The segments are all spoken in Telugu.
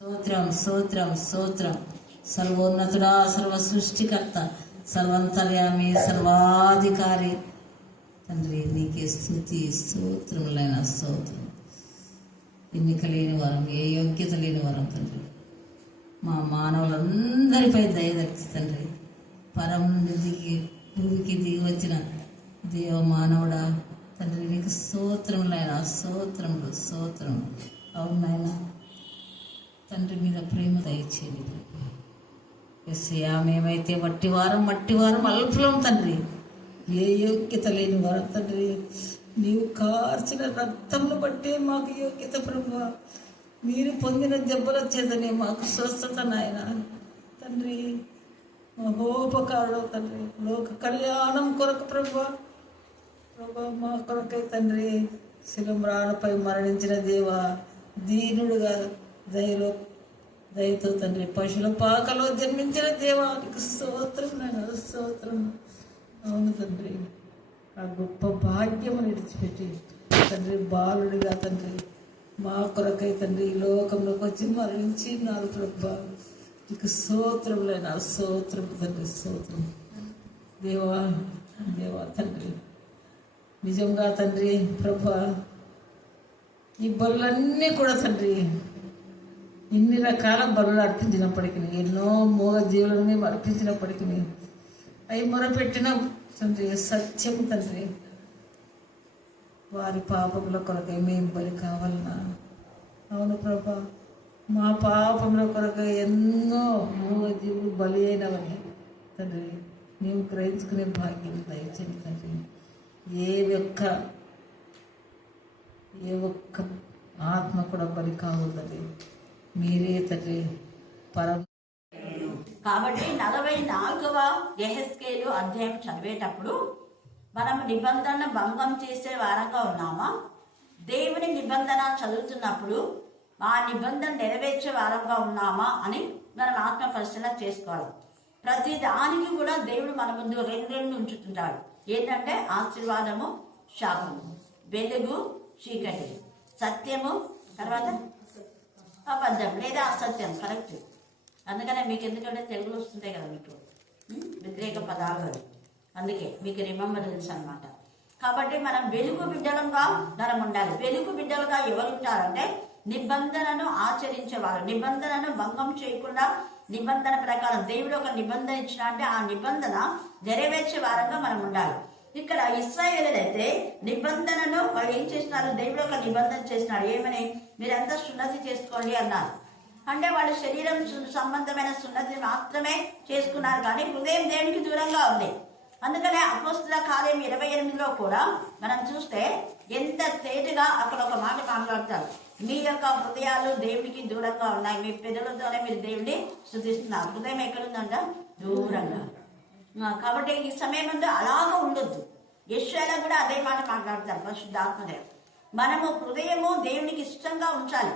స్తోత్రం స్తోత్రం స్తోత్రం. సర్వోన్నతుడా, సర్వ సృష్టికర్త, సర్వంతర్యామి, సర్వాధికారి తండ్రి, నీకే స్తుతి స్తోత్రములైన స్తోత్రం. ఎన్నిక లేని వరం, ఏ యోగ్యత లేని వరం తండ్రి, మా మానవులందరిపై దయదలిచి తండ్రి, పరం నుండి భూమికి దిగి వచ్చిన దేవ మానవుడా తండ్రి, నీకు స్తోత్రములైన స్తోత్రములు స్తోత్రము. అవునాయన తండ్రి, మీద ప్రేమ దయచేయండి. ఎస్సయ్యా, మేమైతే మట్టి వారం అల్పులం తండ్రి, ఏ యోగ్యత లేని వారం తండ్రి. నీవు కార్చిన రక్తంను బట్టే మాకు యోగ్యత ప్రభువా, మీరు పొందిన దెబ్బల చేతనే మాకు స్వస్థత నాయన తండ్రి. మహోపకారుడు తండ్రి, లోక కళ్యాణం కొరకు ప్రభువా మా కొరకై తండ్రి శిలంరాణపై మరణించిన దేవా, దీనుడుగా దయతో తండ్రి పశువుల పాకలో జన్మించిన దేవానికి స్తోత్రం నాయన స్తోత్రం. అవును తండ్రి, ఆ గొప్ప భాగ్యము విడిచిపెట్టి తండ్రి బాలుడిగా తండ్రి మా కొరకై తండ్రి ఈ లోకంలోకి వచ్చి మరణించి నాడు ప్రభా, నీకు స్తోత్రములైన స్తోత్రం తండ్రి స్తోత్రం. దేవా దేవా తండ్రి, నిజంగా తండ్రి ప్రభా, ఈ బలులన్నీ కూడా తండ్రి ఇన్ని రకాల బలులు అర్పించినప్పటికీ, ఎన్నో మూగ జీవులను మేము అర్పించినప్పటికీ అవి మొరపెట్టిన తండ్రి సత్యం తండ్రి, వారి పాపముల కొరకై మేము బలి కావాలన్నా. అవును ప్రభా, మా పాపముల కొరకు ఎన్నో మూగ జీవులు బలి అయినవని తండ్రి మేము గ్రహించుకునే భాగ్యం దయచేయండి తండ్రి. ఏ ఒక్క ఆత్మ కూడా బలి కావద్దండి, మీరే తండ్రి పరం. కాబట్టి 44వ యెహెజ్కేలు అధ్యాయం చదివేటప్పుడు మనం నిబంధన భంగం చేసే వారంగా ఉన్నామా, దేవుని నిబంధన చదువుతున్నప్పుడు ఆ నిబంధన నెరవేర్చే వారంగా ఉన్నామా అని మనం ఆత్మ పరిశీలన చేసుకోవాలి. ప్రతి దానికి కూడా దేవుడు మన ముందు రెండు ఉంచుతుంటాడు. ఏంటంటే ఆశీర్వాదము, శాపము, వెలుగు, చీకటి, సత్యము, తర్వాత అబద్ధం లేదా అసత్యం. కరెక్ట్. అందుకనే మీకు ఎందుకంటే తెలుగులో వస్తుంటాయి కదా మీకు వ్యతిరేక పదాలు, అందుకే మీకు రిమెంబరెన్స్ అనమాట. కాబట్టి మనం వెలుగు బిడ్డలుగా మనం ఉండాలి. వెలుగు బిడ్డలుగా ఎవరు ఉంటారంటే నిబంధనను ఆచరించేవారు, నిబంధనను భంగం చేయకుండా నిబంధన ప్రకారం దేవుడు ఒక నిబంధన ఇచ్చిన అంటే ఆ నిబంధన నెరవేర్చే వారంగా మనం ఉండాలి. ఇక్కడ ఇశ్రాయేలులైతే నిబంధనను వాళ్ళు ఏం చేస్తున్నారు, దేవుడు ఒక నిబంధన చేసినాడు. ఏమని, మీరంతా సున్నతి చేసుకోండి అన్నారు. అంటే వాళ్ళు శరీరం సంబంధమైన సున్నతి మాత్రమే చేసుకున్నారు, కానీ హృదయం దేవునికి దూరంగా ఉంది. అందుకనే అపోస్తుల కార్యం 28లో కూడా మనం చూస్తే ఎంత తేటగా అక్కడ ఒక మాట మాట్లాడతారు. మీ యొక్క హృదయాలు దేవునికి దూరంగా ఉన్నాయి, మీ పెదవులతోనే మీరు దేవుడిని స్తుతిస్తున్నారు. హృదయం ఎక్కడుందంట, దూరంగా. కాబట్టి ఈ సమయం ముందు అలాగా ఉండొద్దు. యెషయాలో కూడా అదే మాట మాట్లాడతారు పరిశుద్ధాత్మదేవుడు. మనము హృదయము దేవునికి ఇష్టంగా ఉంచాలి.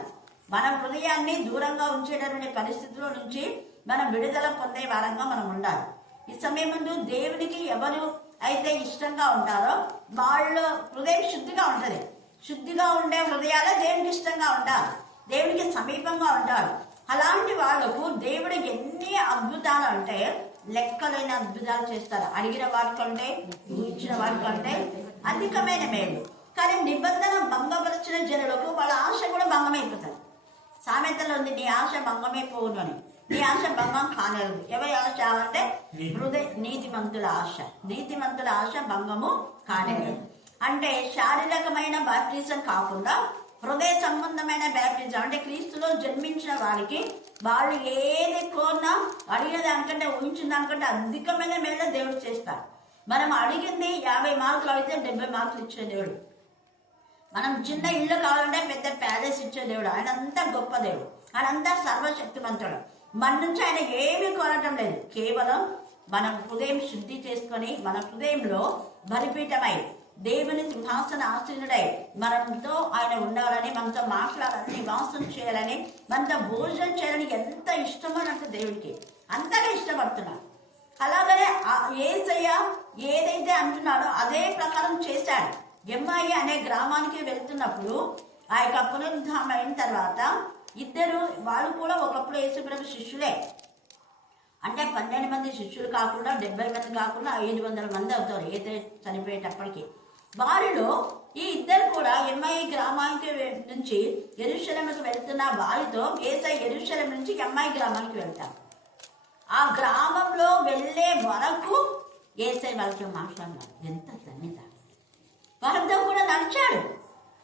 మన హృదయాన్ని దూరంగా ఉంచేటటువంటి పరిస్థితుల నుంచి మనం విడుదల పొందే వారంగా మనం ఉండాలి. ఈ సమయం ముందు దేవునికి ఎవరు అయితే ఇష్టంగా ఉంటారో వాళ్ళ హృదయం శుద్ధిగా ఉంటుంది. శుద్ధిగా ఉండే హృదయాలే దేవునికి ఇష్టంగా ఉంటారు, దేవునికి సమీపంగా ఉంటారు. అలాంటి వాళ్లకు దేవుడు ఎన్ని అద్భుతాలు అంటే లెక్కలైన అద్భుతాలు చేస్తారు. అడిగిన వాటికంటే ఇచ్చిన వాటికంటే అధికమైన మేలు. కానీ నిబంధన భంగపరిచిన జనులకు వాళ్ళ ఆశ కూడా భంగమైపోతుంది. సామెతలో ఉంది, నీ ఆశ భంగమైపోవును అని. నీ ఆశ భంగం కాలేదు. ఎవరి ఆశ అంటే నీతిమంతుల ఆశ. నీతిమంతుల ఆశ భంగము కాలేదు. అంటే శారీరకమైన బాప్టిజం కాకుండా హృదయ సంబంధమైన బ్యాప్టిజం, అంటే క్రీస్తులో జన్మించిన వారికి వాళ్ళు ఏది కోరినా అడిగిన దానికంటే ఊహించిన దానికంటే అధికమైన మేలు దేవుడు చేస్తారు. మనం అడిగింది 50 మార్కులు అయితే 70 మార్కులు ఇచ్చే దేవుడు. మనం చిన్న ఇల్లు కావాలంటే పెద్ద ప్యాలెస్ ఇచ్చే దేవుడు. ఆయన అంతా గొప్ప దేవుడు, ఆయన అంతా సర్వశక్తిమంతుడు. మన నుంచి ఆయన ఏమీ కోరటం లేదు. కేవలం మన హృదయం శుద్ధి చేసుకొని మన హృదయంలో బలిపీఠమై దేవుని సింహాసన ఆసీనుడై మనతో ఆయన ఉండాలని, మనతో మాట్లాడాలని, నివాసం చేయాలని, మనతో భోజనం చేయాలని ఎంత ఇష్టమన్నట్టు దేవుడికి అంతగా ఇష్టపడుతున్నాడు. అలాగనే యేసయ్య ఏదైతే అంటున్నాడో అదే ప్రకారం చేశాడు. ఎమ్మాయి అనే గ్రామానికి వెళ్తున్నప్పుడు ఆ యొక్క పునరుద్ధానం అయిన తర్వాత ఇద్దరు వాళ్ళు కూడా ఒకప్పుడు యేసుప్రభు శిష్యులే. అంటే 12 మంది శిష్యులు కాకుండా 70 మంది కాకుండా 500 మంది అవుతారు ఏదో చనిపోయేటప్పటికి. వారిలో ఈ ఇద్దరు కూడా ఎమ్మయి గ్రామానికి నుంచి యెరూషలేముకు వెళ్తున్న వారితో యేసయ్య యెరూషలేము నుంచి ఎమ్మయి గ్రామానికి వెళ్తారు. ఆ గ్రామంలో వెళ్ళే వరకు యేసయ్య వాళ్ళతో మాట్లాడినాడు. ఎంత ధన్యత! వారితో కూడా నడిచాడు.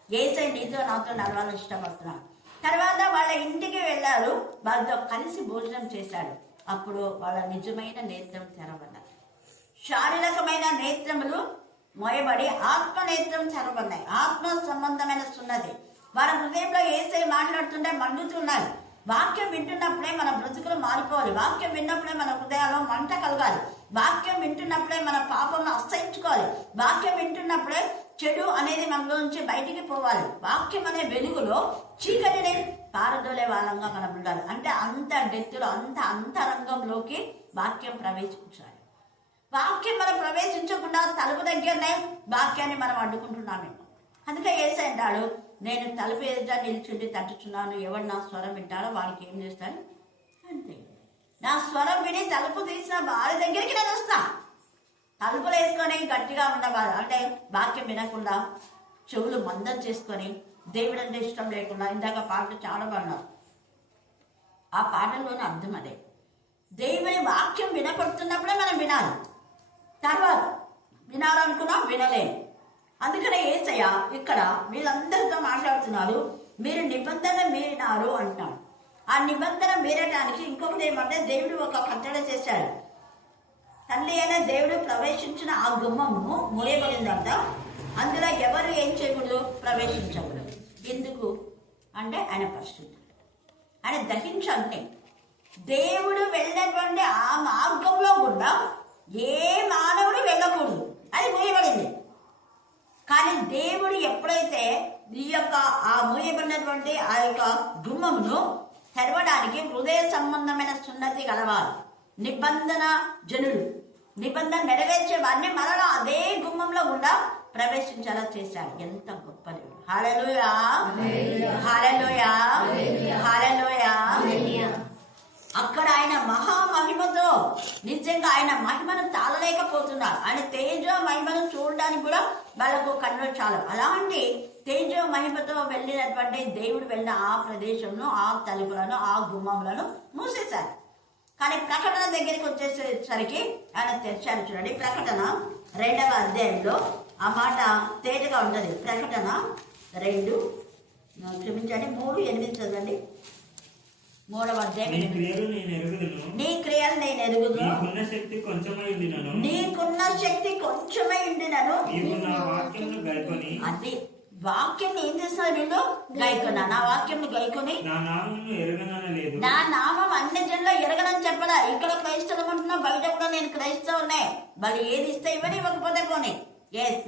యేసయ్య నీతో నాతో నడవాలని ఇష్టపడుతున్నాడు. తర్వాత వాళ్ళ ఇంటికి వెళ్ళారు, వాళ్ళతో కలిసి భోజనం చేశాడు. అప్పుడు వాళ్ళ నిజమైన నేత్రం తెరవబడ్డాయి. శారీరకమైన నేత్రములు మోయబడి ఆత్మ నేత్రం తెరవబడ్డాయి. ఆత్మ సంబంధమైన సున్నతి వారి హృదయంలో యేసయ్య మాట్లాడుతుంటే మండుతున్నారు. వాక్యం వింటున్నప్పుడే మన బ్రతుకులు మారిపోవాలి. వాక్యం విన్నప్పుడే మన హృదయాల్లో మంట కలగాలి. వాక్యం వింటున్నప్పుడే మన పాపంను అసహించుకోవాలి. వాక్యం వింటున్నప్పుడే చెడు అనేది మనలో నుంచి బయటికి పోవాలి. వాక్యం అనే వెలుగులో చీకటిని పారదోలే వాళ్ళంగా మనం ఉండాలి. అంటే అంత డెత్తులో అంత అంతరంగంలోకి వాక్యం ప్రవేశించాలి. వాక్యం మనం ప్రవేశించకుండా తలుపు దగ్గరనే వాక్యాన్ని మనం అడ్డుకుంటున్నామేమో. అందుకే యేసయ్య అంటాడు, నేను తలుపు ఎదుట నిల్చుండి తట్టుచున్నాను, ఎవరు నా స్వరం వింటాడో వాడికి ఏం చేస్తాను అంతే. నా స్వరం విని తలుపు తీసిన వారి దగ్గరికి నేను వస్తాను. తలుపులు వేసుకొని గట్టిగా ఉండవాలి అంటే వాక్యం వినకుండా చెవులు మందం చేసుకొని దేవుడు అంటే ఇష్టం లేకుండా. ఇందాక పాటలు చాలా బాగున్నారు. ఆ పాటల్లోనే అర్థం అదే, దేవుని వాక్యం వినపడుతున్నప్పుడే మనం వినాలి. తర్వాత వినాలనుకున్నా వినలేము. అందుకనే యేసయ్య ఇక్కడ వీళ్ళందరితో మాట్లాడుతున్నారు. మీరు నిబంధన మీరినారు అంటున్నాడు. ఆ నిబంధన మీరడానికి ఇంకొకటి ఏమంటే దేవుడు ఒక కట్టడ చేశాడు. తండ్రి అయిన దేవుడు ప్రవేశించిన ఆ గుమ్మము మూయబడిందంట. అందులో ఎవరు ఏం చేయకూడదు, ప్రవేశించకూడదు. ఎందుకు అంటే ఆయన పరిశుద్ధుడు, ఆయన దహించండి. దేవుడు వెళ్ళినటువంటి ఆ మార్గంలో కూడా ఏ మానవుడు వెళ్ళకూడదు, అది మూయబడింది. కానీ దేవుడు ఎప్పుడైతే ఈ యొక్క ఆ మూయబడినటువంటి ఆ యొక్క గుమ్మమును తెరవడానికి హృదయ సంబంధమైన సున్నతి గలవారు, నిబంధన జనులు, నిబంధన నెరవేర్చే వారిని మరలా అదే గుమ్మంలో కూడా ప్రవేశించేలా చేశాడు. ఎంత గొప్ప దేవుడు! హల్లెలూయా, హల్లెలూయా, హల్లెలూయా. అక్కడ ఆయన మహామహిమతో నిజంగా ఆయన మహిమను తాళలేకపోతున్నారు. ఆయన తేజ మహిమను చూడడానికి కూడా వాళ్ళకు కన్నులు చాలు. అలాంటి తేజ మహిమతో వెళ్ళినటువంటి దేవుడు వెళ్ళిన ఆ ప్రదేశంలో ఆ తలుపులను ఆ గుమ్మములను మూసేశారు. కానీ ప్రకటన దగ్గరికి వచ్చేసరికి ఆయన తెరిచారు. చూడండి, ప్రకటన 2వ అధ్యాయంలో ఆ మాట తేజగా ఉంటుంది. ప్రకటన 2 క్షమించండి 3:8 చదవండి. 3వ అధ్యాయం. నీ క్రియలు నేను ఎరుగుదును, నీకున్న శక్తి కొంచెమై ఉండినను అది వాక్యం ఏం చేస్తున్నారు వీళ్ళు? గైకొన్నా, నా వాక్యం గైకొని నా నామం అన్ని జనుల్లో ఎరగనని చెప్పడా. ఇక్కడ క్రైస్తవం అంటున్నా, బయట కూడా నేను క్రైస్తవునే. వాళ్ళు ఏది ఇస్తే ఇవ్వని, ఇవ్వకపోతే పోనీ.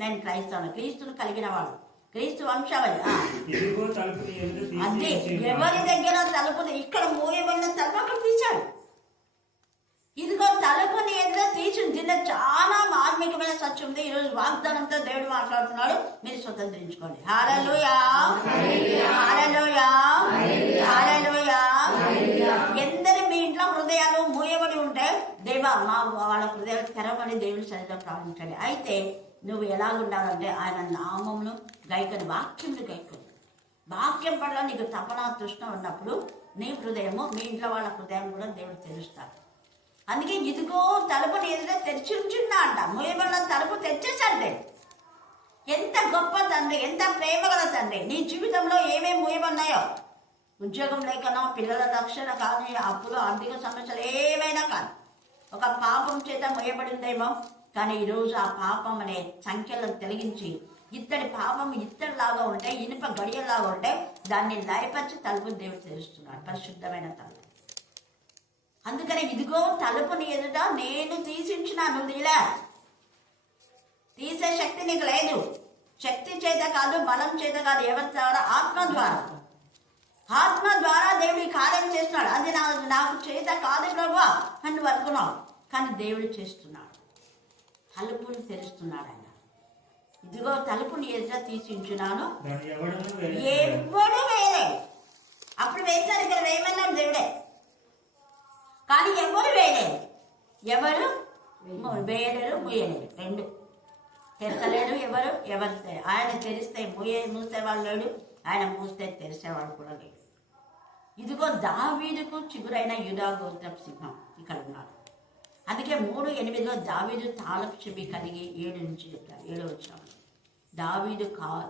నేను క్రైస్తవుని, క్రీస్తును కలిగిన వాడు, క్రీస్తు వంశావళి. అదే ఎవరి దగ్గర తలుపు ఇక్కడ మూయబడిన తలుపు అక్కడ తీశాడు. ఇదిగో తలుపుని ఎదురు తీసి దీనిలో చాలా మార్మికమైన సత్యం ఉంది. ఈరోజు వాగ్దానంతో దేవుడు మాట్లాడుతున్నాడు, మీరు స్వతంత్రించుకోండి. హల్లెలూయా, హల్లెలూయా, హల్లెలూయా. ఎందరి మీ ఇంట్లో హృదయాలు మూయబడి ఉంటే దేవా మా వాళ్ళ హృదయాలు తెరవని దేవుని సన్నిధిలో ప్రారంభించండి. అయితే నువ్వు ఎలాగుండాలంటే ఆయన నామమును గైకొని, వాక్యంను గైకొని, వాక్యం పట్ల నీకు తపన తృష్ణ ఉన్నప్పుడు నీ హృదయము మీ ఇంట్లో వాళ్ళ హృదయం కూడా దేవుడు తెరుస్తాడు. అందుకే ఇదిగో తలుపుని ఏదైనా తెరిచి ఉంచున్నా అంట. మూయబడిన తలుపు తెచ్చేసండి. ఎంత గొప్ప తండ్రి, ఎంత ప్రేమ గల తండ్రి. నీ జీవితంలో ఏమేమి మూయబడినాయో, ఉద్యోగం లేకనో, పిల్లల రక్షణ కానీ, అప్పులు, ఆర్థిక సమస్యలు ఏమైనా కానీ, ఒక పాపం చేత మూయబడిందేమో. కానీ ఈరోజు ఆ పాపం అనే సంఖ్యలను తొలగించి, ఇత్తడి పాపం ఇత్తడిలాగా ఉంటే, ఇనుప గడియలాగా ఉంటే దాన్ని లయపరిచి తలుపు దేవుడు తెరుస్తున్నాడు, పరిశుద్ధమైన తలుపు. అందుకని ఇదిగో తలుపుని ఎదుట నేను తీసించినాను. ఇలా తీసే శక్తి నీకు లేదు. శక్తి చేత కాదు, బలం చేత కాదు, ఎవరి ద్వారా? ఆత్మ ద్వారా. ఆత్మ ద్వారా దేవుడి కార్యం చేస్తున్నాడు. అది నాకు చేత కాదు ప్రభువా అని నువ్వు అనుకున్నావు, కానీ దేవుడు చేస్తున్నాడు. తలుపుని తెరుస్తున్నాడు ఆయన. ఇదిగో తలుపుని ఎదుట తీసించున్నాను, ఎవడు వేరే. అప్పుడు వేశారు, ఇక్కడ వేయమన్నాడు దేవుడే. కానీ ఎవరు వేయలేరు, ఎవరు వేయలేరు, మూయలేరు. రెండు తెరచలేరు ఎవరు. ఆయన తెరిస్తే మూసేవాళ్ళు లేడు, ఆయన మూస్తే తెరిచేవాడు కూడా లేడు. ఇదిగో దావీదుకు చిగురైన యూదా గోత్రపు సింహం ఇక్కడ ఉన్నాడు. అందుకే 3:8 దావీదు తాళపు చెవి కలిగి 7 నుంచి చెప్తారు. 7వ వచనం దావీదు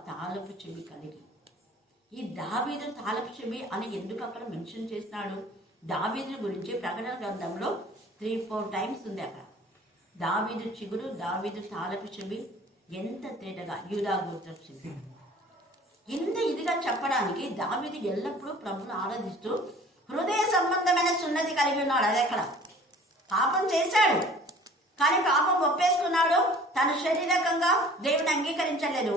తాళపు చెవి కలిగి. ఈ దావీదు తాళపు చెవి అని ఎందుకు అక్కడ మెన్షన్ చేస్తున్నాడు? దావీదు గురించి ప్రకటన గ్రంథంలో 3-4 టైమ్స్ ఉంది అక్కడ. దావీదు చిగురు, దావీదు తాళపు చెవి, ఎంత తేటగా యూదా గోత్రపు సింహం. ఇంత ఇదిగా చెప్పడానికి దావీదు ఎల్లప్పుడూ ప్రభువును ఆరాధిస్తూ హృదయ సంబంధమైన సున్నతి కలిగి ఉన్నాడు. అది ఎక్కడ పాపం చేశాడు, కానీ పాపం ఒప్పేసుకున్నాడు. తన శారీరకంగా దేవుని అంగీకరించలేదు,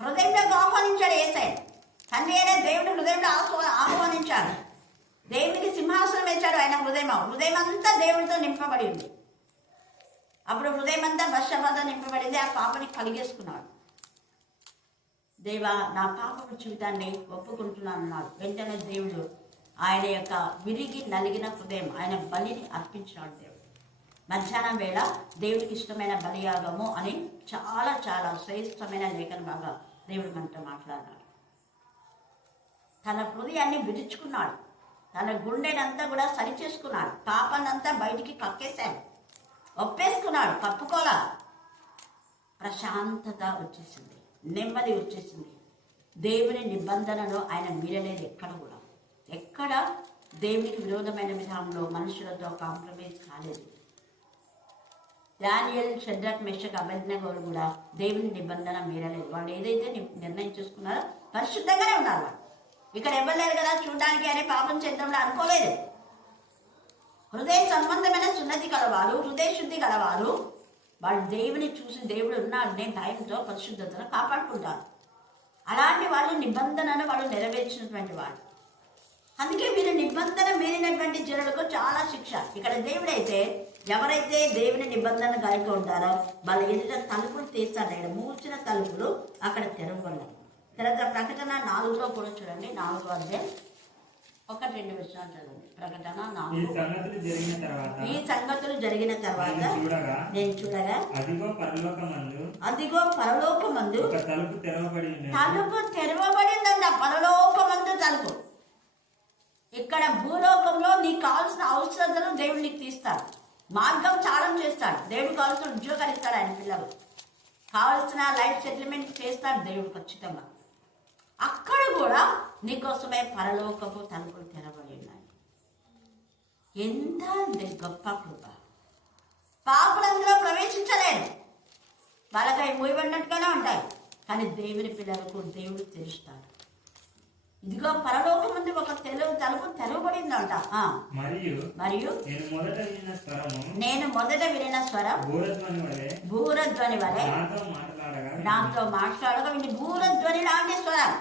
హృదయంలోకి ఆహ్వానించాడు. యేసయ్య తండ్రి అయిన దేవుని హృదయంలో ఆహ్వానించాడు. దేవునికి సింహాసనం వేశాడు. ఆయన హృదయం అంతా దేవుడితో నింపబడి ఉంది. అప్పుడు హృదయం అంతా బత్షెబతో నింపబడింది. ఆ పాపని కలిగేసుకున్నాడు. దేవా, నా పాపపు జీవితాన్ని ఒప్పుకుంటున్నాను అన్నాడు. వెంటనే దేవుడు ఆయన యొక్క విరిగి నలిగిన హృదయం, ఆయన బలిని అర్పించినాడు. దేవుడు మధ్యాహ్నం వేళ దేవుడికి ఇష్టమైన బలియాగము అని చాలా చాలా శ్రేష్టమైన లేఖన బాగా దేవుడు మనతో మాట్లాడినాడు. తన హృదయాన్ని విరుచుకున్నాడు, తన గుండెనంతా కూడా సరిచేసుకున్నాడు, పాపాన్నంతా బయటికి కక్కేశాడు, ఒప్పేసుకున్నాడు, కప్పుకోలా. ప్రశాంతత వచ్చేసింది, నెమ్మది వచ్చేసింది. దేవుని నిబంధనలో ఆయన మీరలేదు ఎక్కడ దేవునికి విరోధమైన విధానంలో మనుషులతో కాంప్రమైజ్ కాలేదు. దానియేలు, షద్రక్, మెషక్, అబేద్నెగోలు కూడా దేవుని నిబంధన మీరలేదు. వాళ్ళు ఏదైతే నిర్ణయం చేసుకున్నారో పరిశుద్ధంగానే ఉన్నారు. వాళ్ళు ఇక్కడ ఇవ్వలేదు కదా చూడడానికి అనే పాపం చేద్దాంలో అనుకోలేదు. హృదయ సంబంధమైన సున్నతి కలవారు, హృదయ శుద్ధి కలవారు. వాళ్ళు దేవుని చూసి దేవుడు ఉన్నాడనే భయంతో పరిశుద్ధతను కాపాడుకుంటారు. అలాంటి వాళ్ళు నిబంధనను వాళ్ళు నెరవేర్చినటువంటి వాళ్ళు. అందుకే మీరు నిబంధన మీరినటువంటి జనులకు చాలా శిక్ష. ఇక్కడ దేవుడైతే ఎవరైతే దేవుని నిబంధన కలిగి ఉంటారో వాళ్ళ ఎదుట తలుపులు తీస్తాడు. ఇక్కడ మూసిన తలుపులు అక్కడ తెరవబడలేదు. తర్వాత ప్రకటన 4లో కూడా చూడండి, 4వ అధ్యాయం 1-2 వచనాలు చదవండి. ప్రకటన 4. ఈ సంగతులు జరిగిన తర్వాత నేను చూడగా అదిగో పరలోకమందు తలుపు తెరవబడిందంట. పరలోకమందు తలుపు. ఇక్కడ భూలోకంలో నీకు కావాల్సిన అవసరతలు దేవుడు నీకు తీస్తాడు, మార్గం చాలం చేస్తాడు. దేవుడు కావాల్సిన ఉద్యోగాలు ఇస్తాడు, ఆయన పిల్లలు కావాల్సిన లైఫ్ సెటిల్మెంట్ చేస్తాడు దేవుడు ఖచ్చితంగా. అక్కడ కూడా నీకోసమే పరలోకపు తలుపులు తెరబడి ఉన్నాయి. ఎంత గొప్ప కృప! పాపులు అందులో ప్రవేశించలేరు, వాళ్ళకై మూయబడినట్టుగానే ఉంటాయి. కానీ దేవుని పిల్లలకు దేవుడు తెరుస్తాడు. ఇదిగో పరలోకం ముందు ఒక తలుపు తెరవబడిందంట. మరియు నేను మొదట వినిన స్వరం భూరధ్వని వలె నాతో మాట్లాడగా విని. భూరధ్వని లాంటి స్వరం,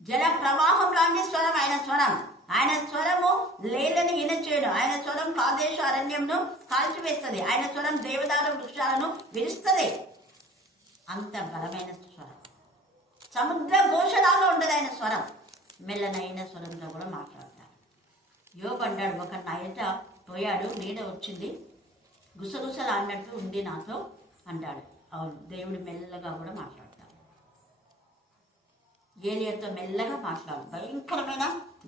జల ప్రవాహం లాంటి స్వరం ఆయన స్వరం. ఆయన స్వరము లేదని వినచేయడు. ఆయన స్వరం కాదేశ అరణ్యంను కాల్చివేస్తుంది. ఆయన స్వరం దేవదారు వృక్షాలను విరుస్తుంది. అంత బలమైన స్వరం, సముద్ర ఘోషలాగా ఉండదు ఆయన స్వరం. మెల్లనైన స్వరంతో కూడా మాట్లాడతాడు. యోబు అన్నాడు, ఒక నైట పోయాడు, నీడ వచ్చింది, గుసగుసలు అన్నట్టు ఉంది నాతో అన్నాడు. అవును, దేవుడు మెల్లగా కూడా మాట్లాడతాడు. ఏలియాతో మెల్లగా మాట్లాడు. భయంకరమైన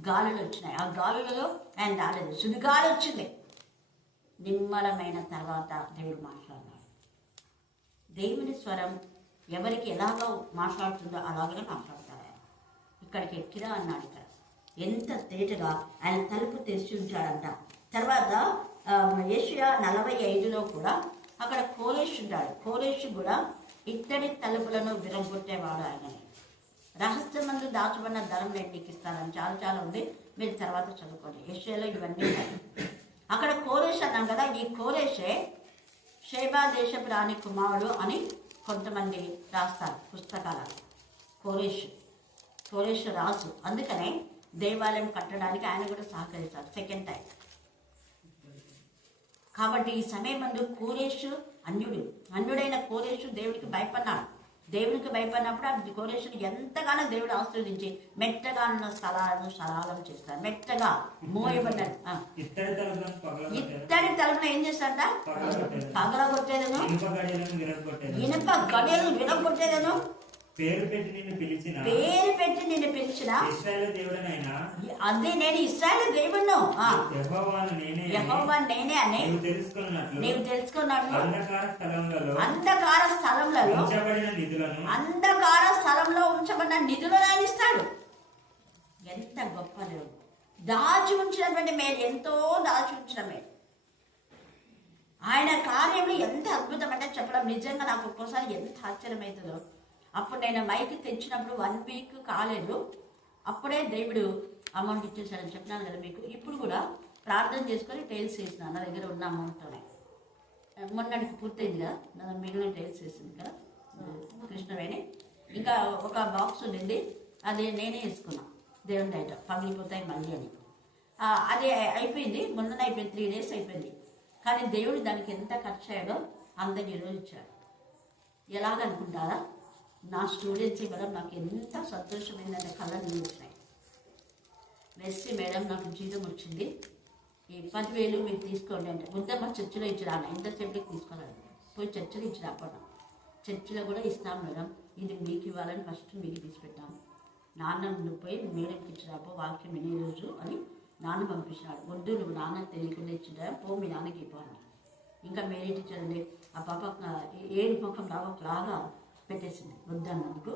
గాలులు వచ్చినాయి. ఆ గాలులలో ఆయన రాలేదు, సుడిగాలి వచ్చింది. నిమ్మలమైన తర్వాత దేవుడు మాట్లాడినాడు. దేవుని స్వరం ఎవరికి ఎలాగో మాట్లాడుతుందో అలాగనే మాట్లాడతారు. ఆయన ఇక్కడికి ఎక్కిరా అన్నాడు. ఇక్కడ ఎంత తేటగా ఆయన తలుపు తెరిచి ఉంచాడంట. తర్వాత యెషయా 45లో కూడా అక్కడ కోరేషు ఉంటాడు. కోరేషు కూడా ఇత్తడి తలుపులను విరగొట్టేవాడు ఆయనని. రహస్యమందు దాచబడిన ధనం నేను నీకు ఇస్తానని చాలా చాలా ఉంది, మీరు తర్వాత చదువుకోండి. యెషయాలో ఇవన్నీ ఉన్నాయి. అక్కడ కోరేష్ అన్నాం కదా, ఈ కోరేషే షేబా దేశపు రాణి కుమారుడు అని కొంతమంది రాస్తారు పుస్తకాలను. కోరేష్ రాజు, అందుకనే దేవాలయం కట్టడానికి ఆయన కూడా సహకరిస్తాడు సెకండ్ టైం. కాబట్టి ఈ సమయం ముందు కోరేషు అన్యుడైన కోరేషు దేవుడికి భయపడ్డాడు. దేవునికి భయపడినప్పుడు ఆ కోరేషుని ఎంతగానో దేవుడు ఆశీర్వదించి మెత్తగా ఉన్న స్థలాలను సరళం చేస్తారు. మెత్తగా మోయబడ్డ ఇత్తడి తలుపులు ఏం చేస్తారట? పగలగొట్టేదను, ఇనుప గడియలను విరగొట్టేదను, పేరు పెట్టి నిన్ను పిలిచిన అదే నేను ఇశ్రాయేలు దేవుడును యెహోవాను నేనే అని నీవు తెలుసుకున్నట్లు అంధకార స్థలంలో ఉంచబడిన నిధులను ఆయన ఇస్తాడు. ఎంత గొప్ప దేవుడు! దాచి ఉంచినటువంటి మేలు, ఎంతో దాచి ఉంచిన మేలు. ఆయన కార్యంలో ఎంత అద్భుతం అంటే చెప్పడం నిజంగా నాకు ఒక్కోసారి ఎంత ఆశ్చర్యమవుతుందో. అప్పుడు నేను మైక్ తెచ్చినప్పుడు 1 వీక్ కాలేదు, అప్పుడే దేవుడు అమౌంట్ ఇచ్చేసాడని చెప్పినాను కదా మీకు. ఇప్పుడు కూడా ప్రార్థన చేసుకొని టైల్స్ వేసినాను, నా దగ్గర ఉన్న అమౌంట్తోనే. మొన్నటికి పూర్తయింది కదా, నా మిగిలిన టైల్స్ వేసింది కదా కృష్ణవేణి. ఇంకా ఒక బాక్స్ ఉండింది, అది నేనే వేసుకున్నాను. దేవుని దయట పగిలిపోతాయి మళ్ళీ అని. అది అయిపోయింది, మొన్న అయిపోయింది, 3 days అయిపోయింది. కానీ దేవుడు దానికి ఎంత ఖర్చు అయ్యాడో అందరికి ఈరోజు ఇచ్చాడు. ఎలాగనుకుంటారా? నా స్టూడెంట్స్ ఇవ్వడం నాకు ఎంత సంతోషమైందంటే కళ్ళ నీళ్ళు వచ్చినాయి. మెస్సీ మేడం నాకు జీతం వచ్చింది, ఈ 10,000 మీరు తీసుకోండి అంటే ముద్దమ్మ చర్చిలో ఇచ్చిరా అన్న. ఇంతసేపటికి తీసుకోవాలి, పోయి చర్చిలో ఇచ్చిరా. అప్పుడు చర్చిలో కూడా ఇస్తాం మేడం, ఇది మీకు ఇవ్వాలని ఫస్ట్ మీకు తీసి పెట్టాము. నాన్న నువ్వు పోయి మేడంకి ఇచ్చిరాపో, వాక్యం వినే రోజు అని నాన్న పంపించినాడు. వద్దు నువ్వు నాన్న తెలియకుండా ఇచ్చిరా, పో మీ నాన్నకి ఇవ్వాలి. ఇంకా మేరీ టీచర్ అండి, ఆ పాప ఏడు ముఖం లాగా పెట్టేసింది వద్దన్నందుకు.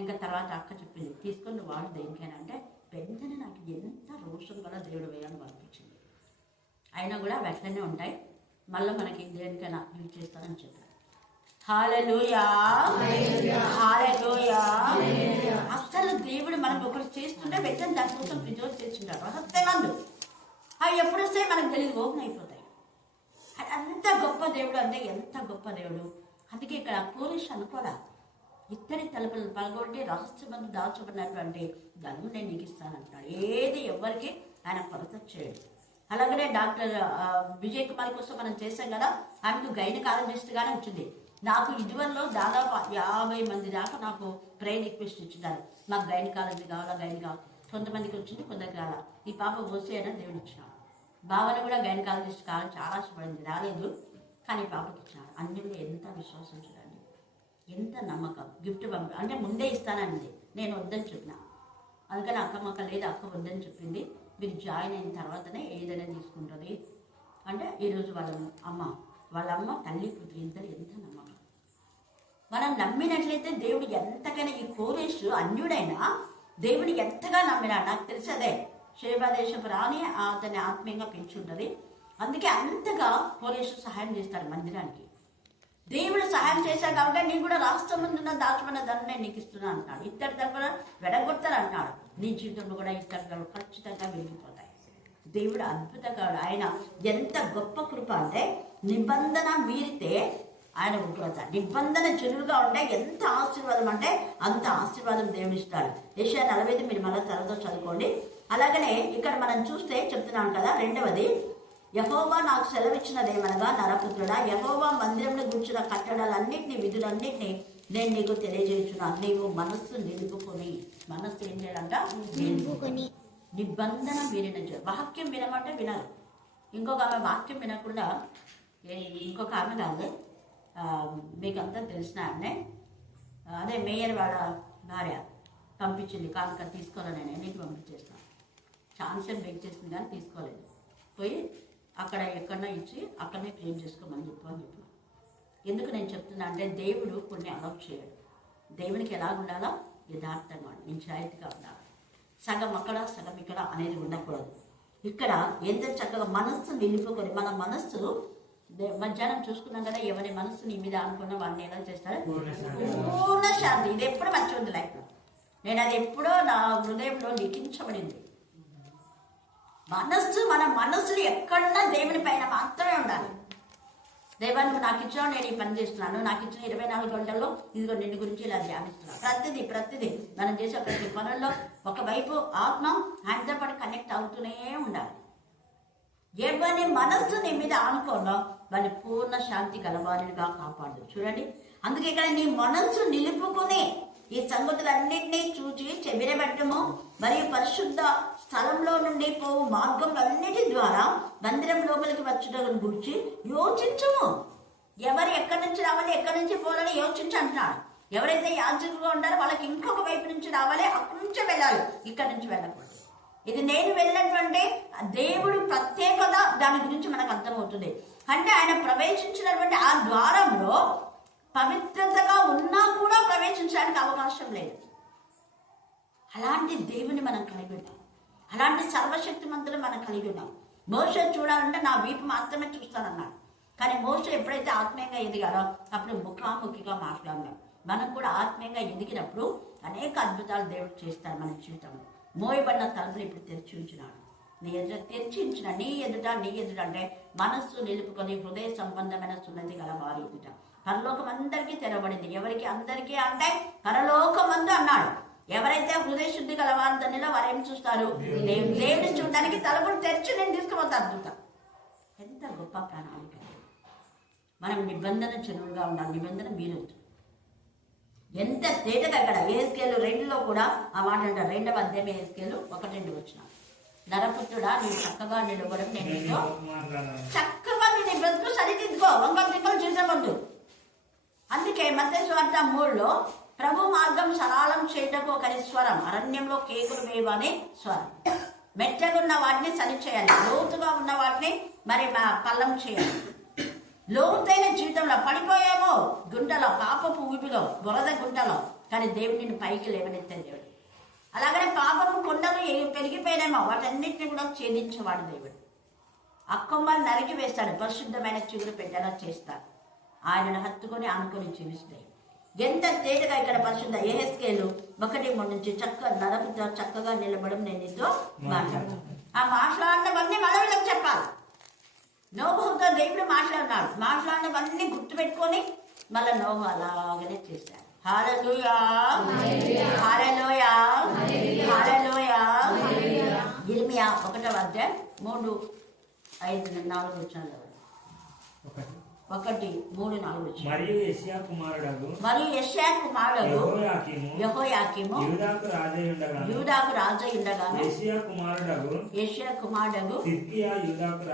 ఇంకా తర్వాత అక్క చెప్పింది తీసుకొని వాడు దేనికైనా అంటే, వెంటనే నాకు ఎంత రోషం కూడా దేవుడు వేయాలని అనిపించింది. అయినా కూడా వెంటనే ఉంటాయి, మళ్ళీ మనకి దేనికైనా యూజ్ చేస్తానని చెప్పారు. హల్లెలూయా, హల్లెలూయా. అసలు దేవుడు మనకు ఒకటి చేస్తుంటే వెంటనే దానికోసం ప్రిజర్వ్ చేస్తుంటాడు. రహస్యమందు అవి ఎప్పుడు వస్తాయి మనకు తెలియదు, ఓపెన్ అయిపోతాయి. అంత గొప్ప దేవుడు అంటే ఎంత గొప్ప దేవుడు. అందుకే ఇక్కడ పోలీస్ అనుకోరా, ఇత్తడి తలుపులను పగలగొట్టి రహస్యమందు దాచబడినటువంటి ధనం నేను నీకు ఇస్తానంటున్నాడు. ఏది ఎవరికి ఆయన కొరత చేయడు. అలాగనే డాక్టర్ విజయ్ కుమార్ కోసం మనం చేసాం కదా, ఆమెకు గైనకాలజిస్ట్గానే వచ్చింది. నాకు ఇటీవలలో దాదాపు 50 మంది దాకా నాకు ప్రేయర్ రిక్వెస్ట్ ఇచ్చినారు, మాకు గైనకాలజీ కావాలా. కొంతమందికి వచ్చింది, కొందరికి కావాలా. ఈ పాప ఓసే అని దేవుడు ఇచ్చినాడు. భావన కూడా గైనకాలజిస్ట్ కావాలని చాలా ఆశపడింది, రాలేదు. కానీ పాపకి ఇచ్చినాడు. అన్ని కూడా ఎంత విశ్వాసం చూడండి, ఎంత నమ్మకం. గిఫ్ట్ అంటే ముందే ఇస్తానండి, నేను వద్దని చెప్పిన. అందుకని అక్క లేదు, అక్క వద్దని చెప్పింది. మీరు జాయిన్ అయిన తర్వాతనే ఏదైనా తీసుకుంటుంది అంటే ఈరోజు వాళ్ళ అమ్మ తల్లి కూతురు ఇద్దరు ఎంత నమ్మకం. మనం నమ్మినట్లయితే దేవుడు ఎంతకైనా, ఈ కోరేషు అన్యుడైనా దేవుని ఎంతగా నమ్మినాడు. నాకు తెలిసి అదే శేబాదేశపు రాని అతన్ని ఆత్మీయంగా పెంచుంటుంది. అందుకే అంతగా కోరేషు సహాయం చేస్తాడు మందిరానికి. దేవుడు సహాయం చేశాడు కాబట్టి నేను కూడా రాష్ట్రం ముందున్న దాచుకున్న దాన్ని నేను నీకు ఇస్తున్నాను అంటున్నాడు. ఇద్దరు తరపున వెడగొడతారు అంటున్నాడు. నీ జీవితంలో కూడా ఇద్దరు ఖచ్చితంగా వెళ్ళిపోతాయి. దేవుడు అద్భుతగాడు. ఆయన ఎంత గొప్ప కృప అంటే, నిబంధన మీరితే ఆయన ఉగ్రత, నిబంధన చెరువుగా ఉంటే ఎంత ఆశీర్వాదం అంటే అంత ఆశీర్వాదం దేవుడు ఇస్తాడు. యెషయా 45 మీరు మళ్ళీ తర్వాత చదువుకోండి. అలాగనే ఇక్కడ మనం చూస్తే చెప్తున్నాం కదా, 2వది, యెహోవా నాకు సెలవిచ్చినదేమనగా, నరపుత్రుడా, యెహోవా మందిరంలో కూర్చున్న కట్టడాలన్నింటినీ విధులన్నింటినీ నేను నీకు తెలియజేస్తున్నాను. నీవు మనస్సు నిలుపుకొని, మనస్సు ఏం చేయాలంట? నిలుపుకొని. నిబంధన మీరిన వాక్యం వినమంటే వినాలి. ఇంకొక ఆమె వాక్యం వినకుండా, ఇంకొక ఆమె కాదు, మీకంతా తెలిసిన ఆమె, అదే మేయర్ వాళ్ళ భార్య పంపించింది, కానుక తీసుకోవాలి, నేను ఎన్నికి పంపించేస్తాను. ఛాన్సర్ బెక్ చేసింది కానీ తీసుకోలేదు. పోయి అక్కడ ఎక్కడన్నా ఇచ్చి అక్కడనే క్లీన్ చేసుకోమని చెప్పని చెప్పిన. ఎందుకు నేను చెప్తున్నా అంటే, దేవుడు కొన్ని అలౌ చేయడు. దేవునికి ఎలా ఉండాలో యథార్థంగా, నిజాయితీగా ఉండాలి. సగం అక్కడ సగం ఇక్కడ అనేది ఉండకూడదు. ఇక్కడ ఎంత చక్కగా మనస్సు నిలుపుకొని, మన మనస్సు మధ్యాహ్నం చూసుకున్నాం కదా, ఎవరి మనస్సు నీ మీద అనుకున్న వాళ్ళని ఎలా చేస్తారో పూర్ణ శాంతి. ఇది ఎప్పుడు మంచి ఉంది లైఫ్లో. నేను అది ఎప్పుడో నా హృదయంలో లిఖించబడింది. మన మనస్సులు ఎక్కడున్నా దేవుని పైన మాత్రమే ఉండాలి. దేవా నువ్వు నాకు ఇచ్చావు, నేను ఈ పని చేస్తున్నాను, నాకు ఇచ్చిన 24 గంటల్లో ఇదిగో నిన్ను గురించి ఇలా ధ్యానిస్తున్నాను. ప్రతిదీ మనం చేసే ప్రతి పనుల్లో ఒకవైపు ఆత్మ ఆయనతో పాటు కనెక్ట్ అవుతూనే ఉండాలి. ఎవరి మనస్సు నీ మీద ఆనుకోనో వాళ్ళు పూర్ణ శాంతి గలవారిగా కాపాడు. చూడండి, అందుకే ఇక్కడ నీ మనస్సు నిలుపుకుని ఈ సంగతులన్నింటినీ చూచి చెవిరబెట్టము, మరియు పరిశుద్ధ స్థలంలో నుండి పోవు మార్గములన్నిటి ద్వారా మందిరం లోపలికి వచ్చుటను గురించి యోచించము. ఎవరు ఎక్కడి నుంచి రావాలి, ఎక్కడి నుంచి పోవాలని యోచించి అంటున్నాడు. ఎవరైతే యాజకులుగా ఉంటారో వాళ్ళకి ఇంకొక వైపు నుంచి రావాలి, అక్కడి నుంచే వెళ్ళాలి, ఇక్కడి నుంచి వెళ్ళకూడదు. ఇది నేను వెళ్ళినటువంటి దేవుడు ప్రత్యేకత, దాని గురించి మనకు అర్థమవుతుంది. అంటే ఆయన ప్రవేశించినటువంటి ఆ ద్వారంలో పవిత్రతగా ఉన్నా కూడా ప్రవేశించడానికి అవకాశం లేదు. అలాంటి దేవుని మనం కలిగి ఉన్నాం, అలాంటి సర్వశక్తిమంతులు మనం కలిగి ఉన్నాం. మోషే చూడాలంటే నా వీపు మాత్రమే చూస్తానన్నాడు. కానీ మోషే ఎప్పుడైతే ఆత్మీయంగా ఎదిగాడో అప్పుడు ముఖాముఖిగా మాట్లాడినాం. మనం కూడా ఆత్మీయంగా ఎదిగినప్పుడు అనేక అద్భుతాలు దేవుడు చేస్తాడు మన జీవితంలో. మోయబడిన తలుపులు ఇప్పుడు తెరిచి ఉంచినాడు, నీ ఎదుట తెరిచి ఉంచిన, నీ ఎదుట అంటే మనస్సు నిలుపుకొని హృదయ సంబంధమైన సున్నతి గల వారి ఎదుట. పరలోకం అందరికీ తెరవబడింది. ఎవరికి? అందరికీ. అంటే పరలోకమందు అన్నాడు. ఎవరైతే హృదయ శుద్ధి గల వారి దానిలో వారు ఏం చూస్తారు? దేవుడిని చూడడానికి తలుపులు తెరిచి నేను తీసుకుపోతా. అద్భుతం. ఎంత గొప్ప ప్రణాళిక. మనం నిబంధన చెరువుగా ఉండాలి. నిబంధన మీరొద్దు. ఎంత తేటగా అక్కడ ఏహెజ్కేలు 2లో కూడా ఆ మాట అంటారు. 2వ అధ్యాయం ఏహెజ్కేలు 1-2 వచ్చిన, నరపుత్రుడా నీవు చక్కగా నిలబడం, నేను చక్కగా నీ బ్రతుకు సరిదిద్దుకో, వంకలు తిప్పలు చేసేవద్దు. అందుకే మత్తయి సువార్త 3లో ప్రభు మార్గం సరళం చేయటకు ఒకరి స్వరం, అరణ్యంలో కేకులు వేయవని స్వరం. మెట్టగున్న వాటిని సరి చేయాలి, లోతుగా ఉన్న వాటిని మరి పల్లం చేయాలి. లోతైన జీవితంలో పడిపోయామో గుంటలో, పాపపు ఊపిలో, బురద గుంటలో, కానీ దేవుడు నిన్ను పైకి లేవనెత్తే దేవుడు. అలాగనే పాపపు కొండలు పెరిగిపోయినామో వాటన్నిటిని కూడా ఛేదించేవాడు దేవుడు. అక్కమ్మని నరికి వేస్తాడు, పరిశుద్ధమైన చిగురు పెట్టేలా చేస్తాడు. ఆయనను హత్తుకొని ఆనుకొని జీవిస్తాయి. ఎంత తేటగా ఇక్కడ పరిశుద్ధ ఏహెజ్కేలు 1:3 నుంచి నరపుతో చక్కగా నిలబడం, నేను నీతో మాట్లాడతాను. ఆ మాట్లాడినవన్నీ మనవిలకు చెప్పాలి. నోబుతో దేవుడు మాట్లాడినవన్నీ గుర్తుపెట్టుకొని మళ్ళీ నోబు అలాగనే చేశాడు. హల్లెలూయా, హల్లెలూయా, హల్లెలూయా. ఇర్మియా 1వ అధ్యాయం 3, 5, 4 వచనాలు. 1:3-4. మరియు యెషయా కుమారుడగు యెహోయాకీము యూదాకు రాజయుండగాను యెషయా కుమారుడగు సిద్కియా యూదాకు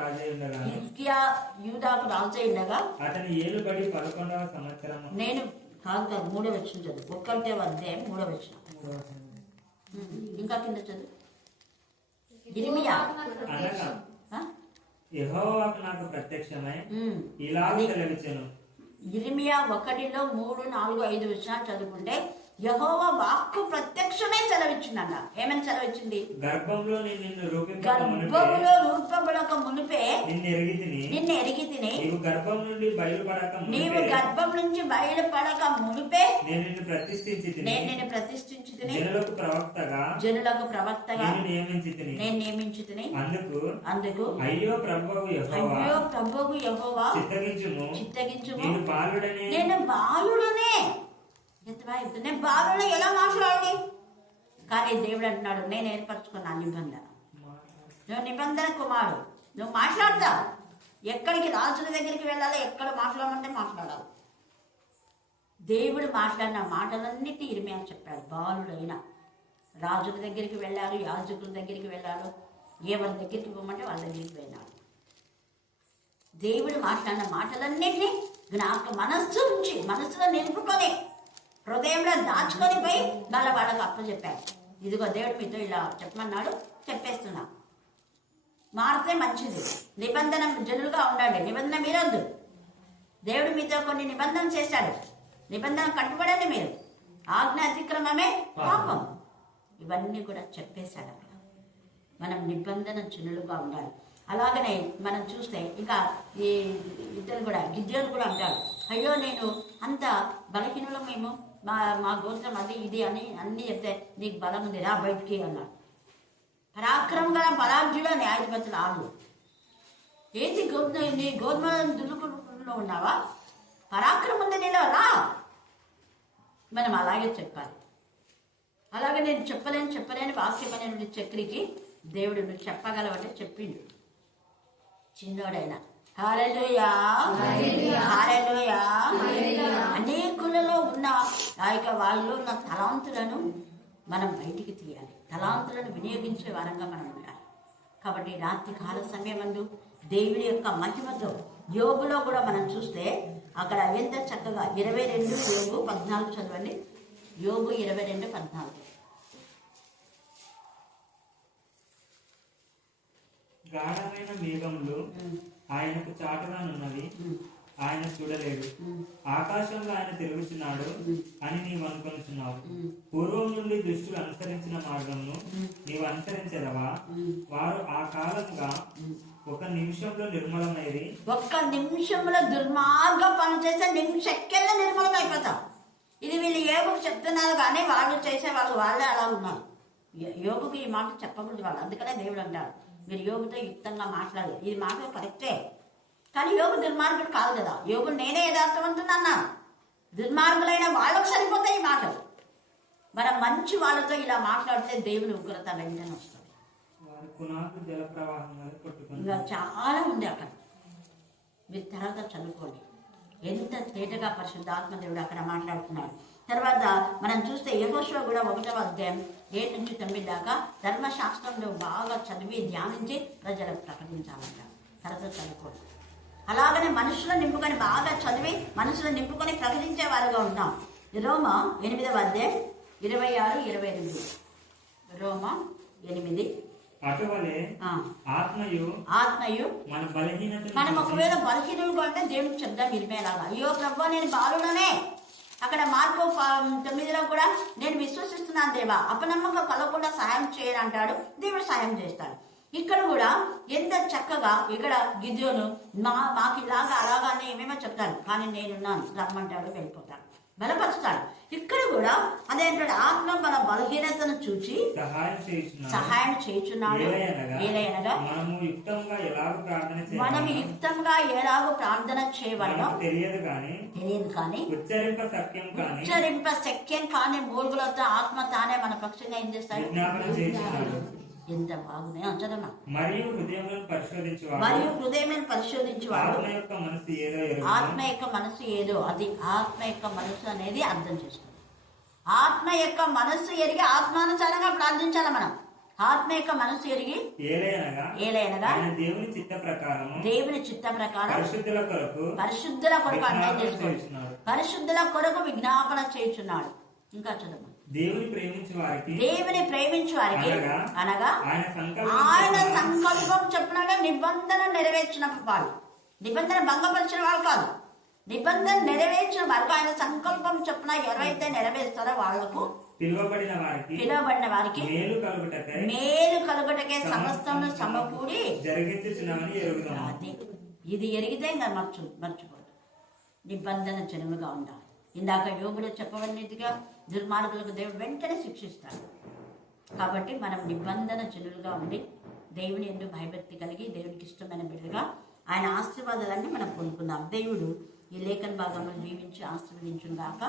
రాజయుండగా అతని ఏలుబడి 11వ సంవత్సరం. నేను కాదు 3వ వచనం చదువు. 1వ అధ్యాయం 3వ వచనం. ఇంకా కింద చదువు. ఇర్మియా అనగా యెహోవా నాకు ప్రత్యక్షమై ఇలాగ సెలవిచ్చెను. ఇర్మియా 1లో 3, 4, 5 వచనాలు చదువుకుంటే యెహోవా వాక్కు ప్రత్యక్షమే సెలవిచ్చిందంట. ఏమని సెలవిచ్చింది? గర్భంలో రూపములకు మునిపే నిన్ను ఎరిగితిని, నీవు గర్భం నుంచి బయలుపడక మునిపే నేను నిన్ను ప్రతిష్ఠించితిని, జనులకు ప్రవక్తగా నేను నియమించితిని. అందుకు అయ్యో ప్రభువు యెహోవా చిత్తగించుము, నేను బాలుడనే. నేను బాలుడు ఎలా మాట్లాడాలి? కానీ దేవుడు అంటున్నాడు, నేను ఏర్పరచుకున్నా నిబంధన. నువ్వు నిబంధన కుమారుడు, నువ్వు మాట్లాడతావు. ఎక్కడికి రాజుల దగ్గరికి వెళ్ళాలి, ఎక్కడ మాట్లాడమంటే మాట్లాడాలి. దేవుడు మాట్లాడిన మాటలన్నిటి ఇర్మియా చెప్పాడు. బాలుడైన రాజుల దగ్గరికి వెళ్ళారు, యాజకుల దగ్గరికి వెళ్ళారు, ఎవరి దగ్గరికి పోమంటే వాళ్ళ దగ్గరికి వెళ్ళాడు. దేవుడు మాట్లాడిన మాటలన్నిటినీ మనస్సులో నిలుపుకొని హృదయంలో దాచుకొని పోయి మళ్ళీ వాళ్ళకు అప్పచెప్పాడు. ఇదిగో దేవుడు మీతో ఇలా చెప్పమన్నాడు, చెప్పేస్తున్నా. మారితే మంచిది. నిబంధన జనులుగా ఉండండి, నిబంధన మీరొద్దు. దేవుడు మీతో కొన్ని నిబంధన చేశాడు, నిబంధన కట్టుబడండి మీరు. ఆజ్ఞ అతిక్రమమే పాపం. ఇవన్నీ కూడా చెప్పేశాడు అక్కడ. మనం నిబంధన జనులుగా ఉండాలి. అలాగనే మనం చూస్తే ఇంకా ఈ ఇద్దరు కూడా గిద్యోను కూడా అంటాడు, అయ్యో నేను అంత బలహీనులు, మేము మా గోత్రం అది ఇది అని అన్నీ చెప్తే నీకు బలం ఉంది, రా బయటికి అన్నాడు. పరాక్రమం గల బలాఢ్యుడు న్యాయాధిపతులు ఆడు. ఏంటి నీ గోధుమ దులుపులో ఉన్నావా? పరాక్రమం ఉంది నీలో, రా. మనం అలాగే చెప్పాలి. అలాగే నేను చెప్పలేని వాక్యమైనటువంటి చక్రికి దేవుడు నువ్వు చెప్పగలవంటే చెప్పిండు. చిన్నోడైనా హల్లెలూయా, హల్లెలూయా. అనేకులలో ఉన్న ఆ యొక్క వాళ్ళలో ఉన్న తలాంతులను మనం బయటికి తీయాలి. తలాంతులను వినియోగించే వారంగా మనం ఉండాలి. కాబట్టి రాత్రి కాల సమయమందు దేవుని యొక్క మహిమతో యోగులో కూడా మనం చూస్తే అక్కడ ఎంత చక్కగా 22 యోగు 14 చదవండి. యోగు 22:14. గాఢమైన మేఘములు ఆయనకు చాటుగానున్నవి, ఆయన చూడలేడు. ఆకాశంలో ఆయన తిరుగుచున్నాడు అని నీవు అనుకొనుచున్నావు. పూర్వం నుండి దుష్టులు అనుసరించిన మార్గంను నీవు అనుసరించదవా? వారు ఆ కాలంగా ఒక నిమిషంలో నిర్మలమైరి. ఒక్క నిమిషంలో దుర్మార్గ పని చేస్తే నిమిషక్కెళ్ళ నిర్మలం అయిపోతాం. ఇది వీళ్ళు యోగుకు చెప్తున్నారు కానీ వాళ్ళు చేసే వాళ్ళే అలా ఉన్నారు. యోగుకి ఈ మాట చెప్పకూడదు వాళ్ళు. అందుకనే దేవుడు అంటారు మీరు యోగుతో యుక్తంగా మాట్లాడాలి. ఈ మాట కరెక్టే కానీ యోగు దుర్మార్గుడు కాదు కదా. యోగుడు నేనే యథార్థవంతుని అన్నాను. దుర్మార్గులైన వాళ్ళకు సరిపోతాయి ఈ మాటలు. మనం మంచి వాళ్ళతో ఇలా మాట్లాడితే దేవుని ఉగ్రత వెంటనే వస్తుంది. ఇంకా చాలా ఉంది అక్కడ. మీరు తర్వాత చదువుకోండి ఎంత తేటగా పరిశుద్ధాత్మ దేవుడు అక్కడ మాట్లాడుతున్నాడు. తర్వాత మనం చూస్తే యెహోషువ కూడా 1వ అధ్యాయం 7 నుంచి 9 దాకా ధర్మశాస్త్రంలో బాగా చదివి ధ్యానించి ప్రజలకు ప్రకటించాలంట. తర్వాత చదువుకోండి. అలాగనే మనుషులను నింపుకొని బాగా చదివి మనుషులను నింపుకొని ప్రకటించే వారుగా ఉంటాం. రోమా 8వ అధ్యాయం 26-28. రోమా 8. అటువలే ఆత్మయు మనం ఒకవేళ బలహీనులు అంటే దేవుడికి చెప్దాం ఇరిమేలాగా, అయ్యో ప్రభు నేను బాలుడనే. అక్కడ మార్కు 9లో కూడా నేను విశ్వసిస్తున్నాను దేవా, అపనమ్మకం కలగకుండా సహాయం చేయను అంటాడు. దేవుడు సహాయం చేస్తాడు. ఇక్కడ కూడా ఎంత చక్కగా ఇక్కడ గిద్యోను మాకు ఇలాగా అలాగానే ఏమేమో చెప్తాను కానీ నేనున్నాను రమ్మంటాడు, వెళ్ళిపోతాడు, బలపరుస్తాడు. ఇక్కడ కూడా అదేంటంటే ఆత్మ మన బలహీనతను చూచి సహాయం చేయుచున్నాడు. ఏలయనగా మనము యుక్తంగా ఎలాగో ప్రార్థన చేయవలనో తెలియదు కానీ ఉచ్చరింప శక్యం కానీ మూలుగులతో ఆత్మ తానే మన పక్షంగా ఏం చేస్తాడు. ఎంత బాగున్నాయో చదవమా. మరియు హృదయములను పరిశోధించువాడు ఆత్మ యొక్క మనసు ఏదో అది ఆత్మ యొక్క మనసు అనేది అర్థం చేసుకోండి. ఆత్మ యొక్క మనస్సు ఎరిగి ఆత్మానుసారంగా ప్రార్థించాలి మనం. ఆత్మ యొక్క మనసు ఎరిగి ఏలైనగా దేవుని చిత్త ప్రకారం పరిశుద్ధుల కొరకు అర్థం చేసుకోండి. పరిశుద్ధుల కొరకు విజ్ఞాపన చేయుచున్నాడు. ఇంకా చదువు. దేవుని ప్రేమించు వారికి అనగా ఆయన సంకల్పం చెప్పినగా నిబంధన నెరవేర్చిన వాళ్ళు, నిబంధన భంగపరిచిన వాళ్ళు కాదు, నిబంధన నెరవేర్చిన వారికి ఆయన సంకల్పం చెప్పిన ఎవరైతే నెరవేర్స్తారో వాళ్లకు పిలువబడిన వారికి మేలు కలుగుటకే సమస్తమును సమకూడి అది ఇది ఎరిగితే ఇంకా మర్చిపోదు. నిబంధన జనముగా ఉండాలి. ఇందాక యోగులు చెప్పవలనిదిగా దుర్మార్గులకు దేవుడు వెంటనే శిక్షిస్తాడు. కాబట్టి మనం నిబంధన జనులుగా ఉండి దేవుని యందు భయభక్తి కలిగి దేవుడికి ఇష్టమైన బిడ్డగా ఆయన ఆశీర్వాదాలన్నీ మనం పొందుకుందాం. దేవుడు ఈ లేఖన భాగంలో జీవించి ఆశీర్వదించును గాక.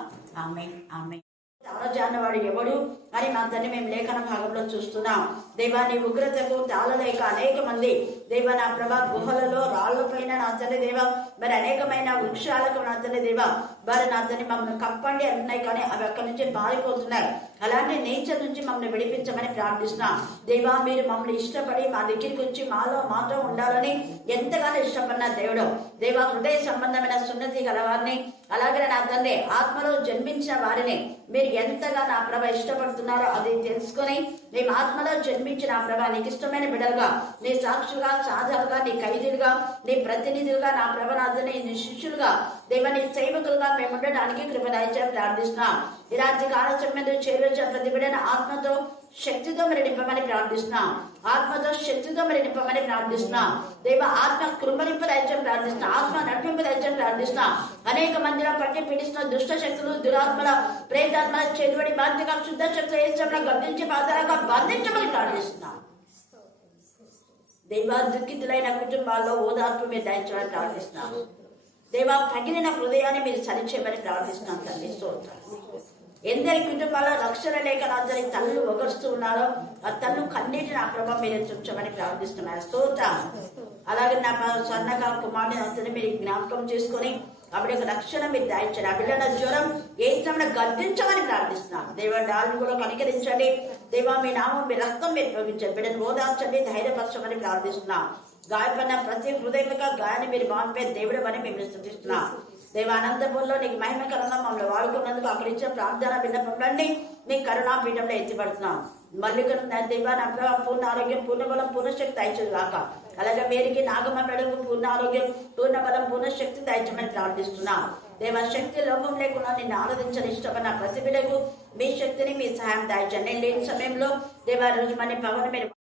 ఆమేన్, ఆమేన్. తాళజాన్నవాడు ఎవడు అని మా తండ్రి మేము లేఖన భాగంలో చూస్తున్నాం. దేవా నీ ఉగ్రతకు తాళలేక అనేక మంది దేవా నా ప్రభా గుహలలో రాళ్ల పైన నా తండ్రి దేవా మరి అనేకమైన వృక్షాలకు నా తండ్రి దేవా మరి నా తండ్రి మమ్మల్ని కప్పండి అంటున్నాయి కానీ అవి అక్కడి నుంచి పారిపోతున్నాయి. అలాంటి నేచర్ నుంచి మమ్మల్ని విడిపించమని ప్రార్థిస్తున్నాం. దేవా మీరు మమ్మల్ని ఇష్టపడి మా దగ్గరికి వచ్చి మాతో ఉండాలని ఎంతగానో ఇష్టపడిన దేవుడు దేవా హృదయ సంబంధమైన సున్నతి గలవారిని అలాగే నా తండ్రి ఆత్మలో జన్మించిన వారిని మీరు ఎంతగా నా ప్రభ ఇష్టపడుతున్నారో అది తెలుసుకొని మేము ఆత్మలో జన్మించిన నా ప్రభ నీకు ఇష్టమైన బిడ్డలుగా నీ సాక్షులుగా సాధాలుగా నీ ఖైదీలుగా నీ ప్రతినిధులుగా నా ప్రభ నాథని నీ శిష్యులుగా దేవ నీ సేవకులుగా మేము ఉండడానికి కృపదాయించని ప్రార్థిస్తున్నాం. ఈ రాత్రి కాలసం మీద చేరువచ్చే ప్రతి బిడ్డను ఆత్మతో శక్తితో మరి నింపమని ప్రార్థిస్తున్నాం. ఆత్మతో శక్తితో మరి నింపమని ప్రార్థిస్తున్నాం. దేవ ఆత్మ కృపనింపు దయచని ప్రార్థిస్తున్నాం. ఆత్మ నడిపింపు దయచని ప్రార్థిస్తున్నాం. అనేక మందిలో పట్టి పీడిస్తున్న దుష్ట శక్తులు దురాత్మల ప్రేతాత్మల చెరువడి బాధ్యత శుద్ధ శక్తులు ఏం గర్తించి పాదాలుగా బంధించమని ప్రార్థిస్తున్నాం. దేవ దుఃఖితులైన కుటుంబాల్లో ఓదార్పు మీరు దయచమని ప్రార్థిస్తున్నాం. దేవా పగిలిన హృదయాన్ని మీరు సరిచేయమని ప్రార్థిస్తున్నాం. తండ్రి స్తోత్రాలు. ఎందరి కుటుంబాల్లో రక్షణ లేక అందరి తల్లు ఒగరుస్తూ ఉన్నారో ఆ తల్లు కన్నీటి నా ప్రభావం మీరు చూచమని ప్రార్థిస్తున్నారు. స్తోత్రం. అలాగే నా స్వర్ణగా కుమారుని అతను మీరు జ్ఞాపకం చేసుకొని అప్పుడు యొక్క రక్షణ మీరు దాయించండి. ఆ పిల్లల జ్వరం ఏ సమయంలో గద్దించమని ప్రార్థిస్తున్నాను. దేవా డాల్ని కూడా కనికరించండి. దేవా మీ నామం మీ రక్తం మీరు ప్రయోగించండి. బిడ్డను ఓదార్చండి, ధైర్యపరచమని ప్రార్థిస్తున్నాం. గాయపడిన ప్రతి హృదయక గాయాన్ని మీరు బాగుపే దేవుడు అని మేము స్తుతిస్తున్నాం. దేవ అనంతపురంలో నీకు మహిమకరంగా మమ్మల్ని వాడుకున్నందుకు అక్కడ ఇచ్చిన ప్రార్థన విన్నపండి నీ కరుణాపీఠంలో ఎత్తిపడుతున్నాం. మల్లికను దేవా నా పూర్ణ ఆరోగ్యం, పూర్ణబలం, పూర్ణశక్తి దయచేది కాక. అలాగే మేరికి నాగమ్మ మెడకు పూర్ణ ఆరోగ్యం, పూర్ణబలం, పూర్ణశక్తి దయచమని ప్రార్థిస్తున్నాం. దేవ శక్తి లోపం లేకుండా నిన్ను ఆరాధించని ఇష్టపడిన ప్రతి బిడ్డకు మీ శక్తిని మీ సహాయం దాయించండి. నేను లేని సమయంలో దేవ రోజు మన పవన్ మీరు